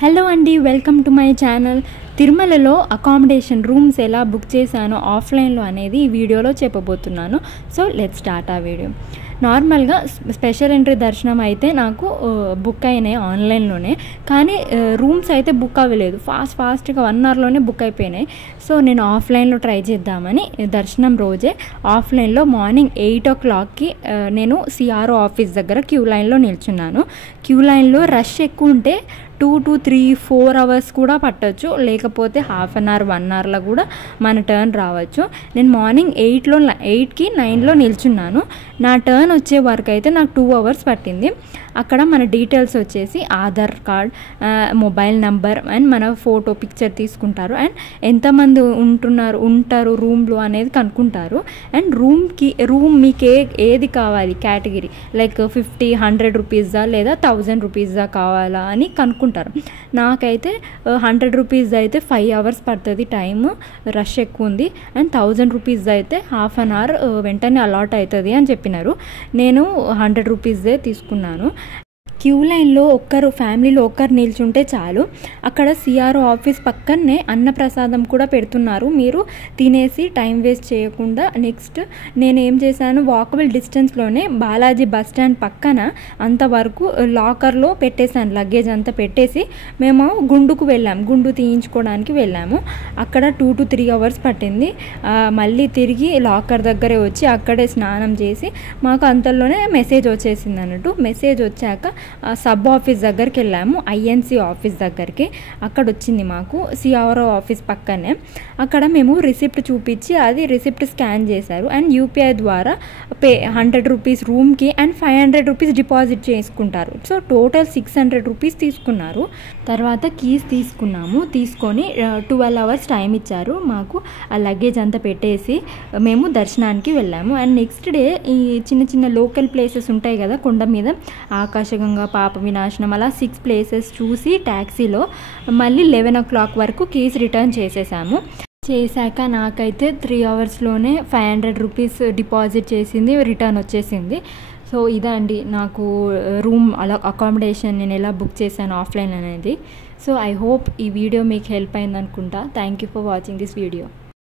Hello అండి, welcome to my channel. తిరుమలలో accommodation rooms ఎలా బుక్ చేశానో ఆఫ్లైన్లో అనేది ఈ వీడియోలో చెప్పబోతున్నాను. సో లెట్స్ స్టార్ట్ ఆ వీడియో. నార్మల్గా స్పెషల్ ఎంట్రీ దర్శనం అయితే నాకు బుక్ అయినాయి ఆన్లైన్లోనే, కానీ రూమ్స్ అయితే బుక్ అవ్వలేదు. ఫాస్ట్గా 1 అవర్లోనే బుక్ అయిపోయినాయి. సో నేను ఆఫ్లైన్లో ట్రై చేద్దామని దర్శనం రోజే ఆఫ్లైన్లో మార్నింగ్ 8 o'clockకి నేను సిఆర్ఓ ఆఫీస్ దగ్గర క్యూ లైన్లో నిల్చున్నాను. క్యూ లైన్లో రష్ ఎక్కువ ఉంటే 2 to 3, 4 hours కూడా పట్టవచ్చు, లేకపోతే హాఫ్ అన్ అవర్ 1 hourలో కూడా మన టర్న్ రావచ్చు. నేను మార్నింగ్ 8కి 9లో నిల్చున్నాను. నా టర్న్ వచ్చే వరకు అయితే నాకు 2 hours పట్టింది. అక్కడ మన డీటెయిల్స్ వచ్చేసి Aadhaar card, mobile number and మన ఫోటో పిక్చర్ తీసుకుంటారు. అండ్ ఎంతమంది ఉంటారు రూమ్లో అనేది కనుక్కుంటారు. అండ్ రూమ్ మీకు ఏది కావాలి కేటగిరీ, లైక్ 50, 100 రూపీస్దా లేదా 1000 రూపీస్దా కావాలా అని కనుక్కుంటారు. నాకైతే 100 రూపీస్ అయితే 5 hours పడుతుంది, టైమ్ రష్ ఎక్కువ ఉంది. అండ్ 1000 రూపీస్ అయితే హాఫ్ అన్ అవర్ వెంటనే అలాట్ అవుతుంది అని చెప్పినారు. నేను 100 రూపీస్దే తీసుకున్నాను. క్యూ లైన్లో ఫ్యామిలీలో ఒక్కరు నిల్చుంటే చాలు. అక్కడ సిఆర్ఓ ఆఫీస్ పక్కనే అన్నప్రసాదం కూడా పెడుతున్నారు. మీరు తినేసి టైం వేస్ట్ చేయకుండా నెక్స్ట్ నేను ఏం చేశాను, వాకబుల్ డిస్టెన్స్లోనే బాలాజీ బస్ స్టాండ్ పక్కన అంతవరకు లాకర్లో పెట్టేశాను. లగేజ్ అంతా పెట్టేసి మేము గుండు తీయించుకోవడానికి వెళ్ళాము. అక్కడ 2 to 3 hours పట్టింది. మళ్ళీ తిరిగి లాకర్ దగ్గరే వచ్చి అక్కడే స్నానం చేసి మాకు అంతలోనే మెసేజ్ వచ్చేసింది అన్నట్టు. మెసేజ్ వచ్చాక సబ్ ఆఫీస్ దగ్గరికి వెళ్ళాము, ఐఎన్సి ఆఫీస్ దగ్గరికి. అక్కడ వచ్చింది మాకు సిఆర్ఓ ఆఫీస్ పక్కనే. అక్కడ మేము రిసిప్ట్ చూపించి అది రిసిప్ట్ స్కాన్ చేశారు. అండ్ యూపీఐ ద్వారా 100 రూపీస్ రూమ్కి అండ్ 500 రూపీస్ డిపాజిట్ చేసుకుంటారు. సో టోటల్ 600 రూపీస్ తీసుకున్నారు. తర్వాత కీస్ తీసుకొని 12 hours టైం ఇచ్చారు మాకు. ఆ లగేజ్ అంతా పెట్టేసి మేము దర్శనానికి వెళ్ళాము. అండ్ నెక్స్ట్ డే ఈ చిన్న లోకల్ ప్లేసెస్ ఉంటాయి కదా కొండ మీద, ఆకాశగంగా, పాప వినాశనం, అలా 6 places చూసి ట్యాక్సీలో మళ్ళీ 11 o'clock వరకు కీస్ రిటర్న్ చేశాక నాకైతే 3 hours-లోనే 500 రూపీస్ డిపాజిట్ చేసింది, రిటర్న్ వచ్చేసింది. సో ఇదండి నాకు రూమ్ అకామిడేషన్ నేను ఎలా బుక్ చేశాను ఆఫ్లైన్ అనేది. సో ఐ హోప్ ఈ వీడియో మీకు హెల్ప్ అయింది అనుకుంటా. Thank you for watching this video.